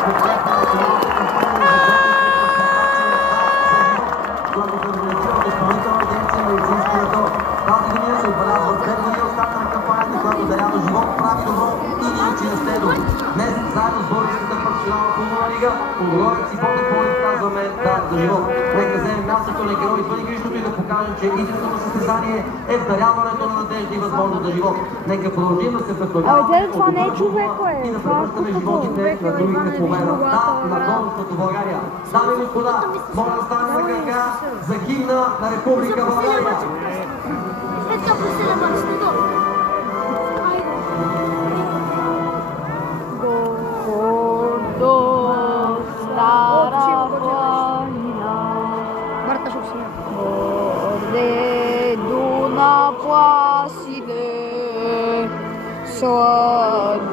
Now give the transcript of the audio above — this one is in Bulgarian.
Тази година се отбелязва 5 години от старта на кампанията, която дарява живот, прави добро и ни учи на стедо. Днес, заедно с Българската професионална футболна лига, Лудогорец и Ботев Пловдив казваме да за живот. Нека вземем мястото на герой извън игрището и да покажем, че истинското състезание е в даряването на надежда и възможност за живот. Нека продължим да се вдъхновяваме от добра футбола и да превръщаме животите на другите в победа. Да, на донорството България. Дами и господа, моля да стане на крака за химна на Република България. След като се намършне